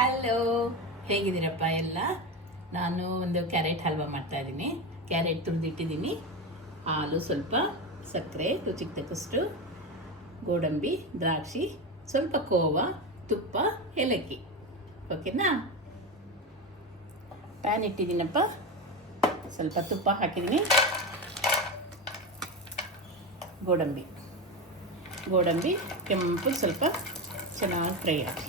Hello, ಹೇಗಿದ್ದೀರಪ್ಪ ಎಲ್ಲ? ನಾನು ಒಂದು ಕ್ಯಾರೆಟ್ ಹಲ್ವಾ ಮಾಡ್ತಾಯಿದ್ದೀನಿ. ಕ್ಯಾರೆಟ್ ತುರಿದಿಟ್ಟಿದ್ದೀನಿ, ಹಾಲು ಸ್ವಲ್ಪ, ಸಕ್ಕರೆ ರುಚಿಗೆ ತಕ್ಕಷ್ಟು, ಗೋಡಂಬಿ, ದ್ರಾಕ್ಷಿ, ಸ್ವಲ್ಪ ಕೋವಾ, ತುಪ್ಪ, ಏಲಕ್ಕಿ. ಓಕೆನಾ? ಪ್ಯಾನ್ ಇಟ್ಟಿದ್ದೀನಪ್ಪ, ಸ್ವಲ್ಪ ತುಪ್ಪ ಹಾಕಿದ್ದೀನಿ. ಗೋಡಂಬಿ ಕೆಂಪು ಸ್ವಲ್ಪ ಚೆನ್ನಾಗಿ ಫ್ರೈ ಆಗಿ.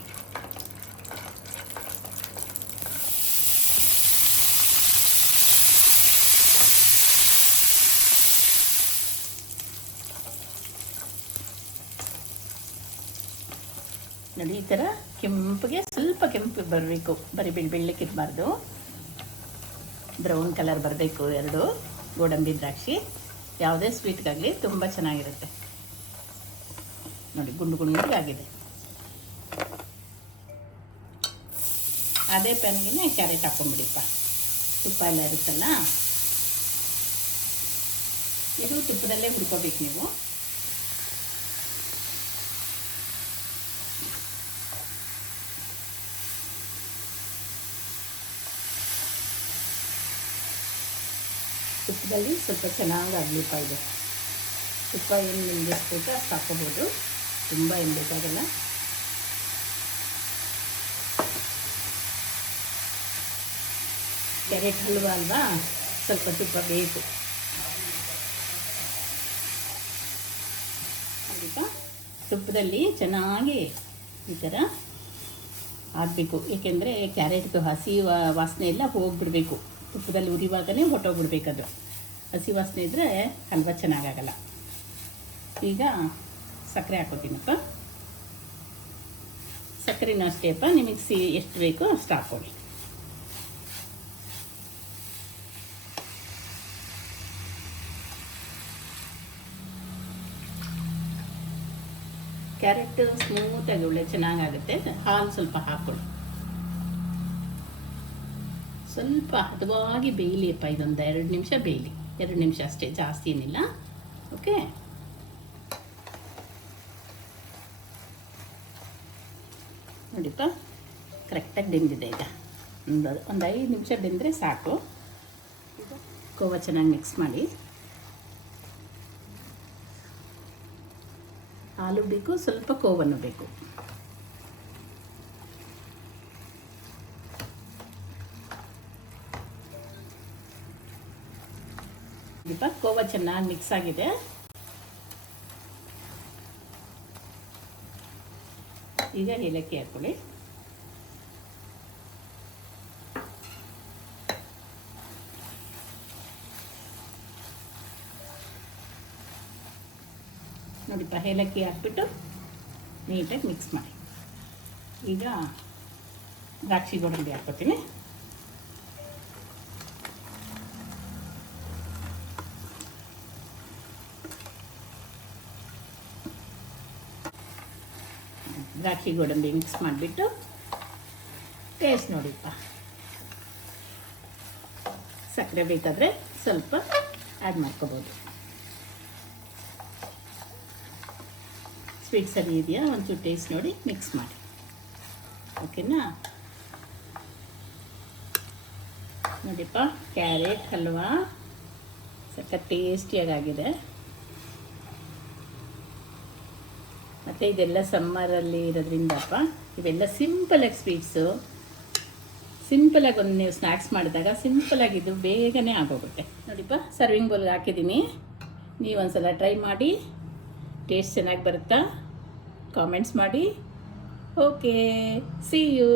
ನೋಡಿ, ಈ ಥರ ಕೆಂಪಿಗೆ ಸ್ವಲ್ಪ ಕೆಂಪು ಬರಬೇಕು, ಬರೀ ಬೆಳ್ಳಕ್ಕಿರಬಾರ್ದು, ಬ್ರೌನ್ ಕಲರ್ ಬರಬೇಕು. ಎರಡು ಗೋಡಂಬಿ ದ್ರಾಕ್ಷಿ ಯಾವುದೇ ಸ್ವೀಟ್ಗಾಗಲಿ ತುಂಬ ಚೆನ್ನಾಗಿರುತ್ತೆ. ನೋಡಿ, ಗುಂಡು ಗುಂಡಿಗಾಗಿದೆ. ಅದೇ ಪ್ಯಾನ್ಗೆ ಕ್ಯಾರೆಟ್ ಹಾಕೊಂಡ್ಬಿಡಿಪ್ಪ. ತುಪ್ಪ ಎಲ್ಲ ಇರುತ್ತಲ್ಲ, ಇದು ತುಪ್ಪದಲ್ಲೇ ಹುರ್ಕೋಬೇಕು ನೀವು. ತುಪ್ಪದಲ್ಲಿ ಸ್ವಲ್ಪ ಚೆನ್ನಾಗಿ ಆಗಲಿಪ್ಪ. ಇದು ತುಪ್ಪ ಏನು ನಿಮಗೆ ಎಷ್ಟು ಬೇಕೋ ಅಷ್ಟು ಹಾಕೋಬೋದು, ತುಂಬ ಏನು ಬೇಕಾಗಲ್ಲ. ಕ್ಯಾರೆಟ್ ಹಲ್ವಾ ಅಲ್ವಾ, ಸ್ವಲ್ಪ ತುಪ್ಪ ಬೇಕು. ಅದಕ್ಕೆ ತುಪ್ಪದಲ್ಲಿ ಚೆನ್ನಾಗಿ ಈ ಥರ ಆಗಬೇಕು. ಏಕೆಂದರೆ ಕ್ಯಾರೆಟ್ದು ಹಸಿ ವಾಸನೆ ಎಲ್ಲ ಹೋಗಿಬಿಡ್ಬೇಕು. ತುಪ್ಪದಲ್ಲಿ ಉರಿವಾಗಲೇ ಹೊಟ್ಟೋಗ್ಬಿಡ್ಬೇಕದು. ಹಸಿ ವಾಸನೆ ಇದ್ದರೆ ಹಲ್ವಾ ಚೆನ್ನಾಗಾಗಲ್ಲ. ಈಗ ಸಕ್ಕರೆ ಹಾಕೋತೀನಪ್ಪ. ಸಕ್ಕರೆನೂ ಅಷ್ಟೇ ಅಪ್ಪ, ನಿಮಗೆ ಎಷ್ಟು ಬೇಕೋ ಅಷ್ಟು ಹಾಕ್ಕೊಳ್ಳಿ. ಕ್ಯಾರೆಟ್ ಸ್ಮೂತಾಗಿ ಒಳ್ಳೆ ಚೆನ್ನಾಗಾಗುತ್ತೆ. ಹಾಲು ಸ್ವಲ್ಪ ಹಾಕ್ಕೊಳ್ಳಿ. ಸ್ವಲ್ಪ ಹದವಾಗಿ ಬೇಯಲಿಯಪ್ಪ, ಇದೊಂದು 2 ನಿಮಿಷ ಬೇಯಲಿ. 2 ನಿಮಿಷ ಅಷ್ಟೇ, ಜಾಸ್ತಿ ಏನಿಲ್ಲ. ಓಕೆ, ನೋಡಿಪ್ಪ, ಕರೆಕ್ಟಾಗಿ ಬೆಂದಿದೆ. ಈಗ ಒಂದು 5 ನಿಮಿಷ ಬೆಂದರೆ ಸಾಕು. ಕೋವಾ ಚೆನ್ನಾಗಿ ಮಿಕ್ಸ್ ಮಾಡಿ. ಹಾಲು ಬೇಕು, ಸ್ವಲ್ಪ ಕೋವನ್ನು ಬೇಕು. ಕೋವಾ ಚೆನ್ನಾಗಿ ಮಿಕ್ಸ್ ಆಗಿದೆ. ಈಗ ಏಲಕ್ಕಿ ಹಾಕೊಳ್ಳಿ. ನೋಡಿಪ್ಪ, ಏಲಕ್ಕಿ ಹಾಕ್ಬಿಟ್ಟು ನೀಟಾಗಿ ಮಿಕ್ಸ್ ಮಾಡಿ. ಈಗ ದ್ರಾಕ್ಷಿ ಗೋಡಂಬಿ ಹಾಕ್ಕೊತೀನಿ. ದ್ರಾಕ್ಷಿ ಗೋಡಂಬಿ ಮಿಕ್ಸ್ ಮಾಡಿಬಿಟ್ಟು ಟೇಸ್ಟ್ ನೋಡಿಪ್ಪ. ಸಕ್ಕರೆ ಬೇಕಾದರೆ ಸ್ವಲ್ಪ ಆ್ಯಡ್ ಮಾಡ್ಕೋಬೋದು. ಸ್ವೀಟ್ ಸರಿ ಇದೆಯಾ ಒಂಚೂರು ಟೇಸ್ಟ್ ನೋಡಿ ಮಿಕ್ಸ್ ಮಾಡಿ. ಓಕೆನಾ? ನೋಡಿಪ್ಪ, ಕ್ಯಾರೆಟ್ ಹಲ್ವಾ ಸಕ್ಕ ಟೇಸ್ಟಿಯಾಗಿದೆ. ಮತ್ತು ಇದೆಲ್ಲ ಸಮ್ಮರಲ್ಲಿ ಇರೋದ್ರಿಂದಪ್ಪ, ಇವೆಲ್ಲ ಸಿಂಪಲಾಗಿ ಸ್ವೀಟ್ಸು. ಸಿಂಪಲಾಗಿ ಒಂದು ನೀವು ಸ್ನ್ಯಾಕ್ಸ್ ಮಾಡಿದಾಗ ಸಿಂಪಲಾಗಿದ್ದು ಬೇಗನೆ ಆಗೋಗುತ್ತೆ. ನೋಡಿಪ್ಪ, ಸರ್ವಿಂಗ್ ಬೌಲ್ಗೆ ಹಾಕಿದ್ದೀನಿ. ನೀವು ಸಲ ಟ್ರೈ ಮಾಡಿ. ಟೇಸ್ಟ್ ಚೆನ್ನಾಗಿ ಬರುತ್ತಾ? ಕಾಮೆಂಟ್ಸ್ ಮಾಡಿ. Okay, see you.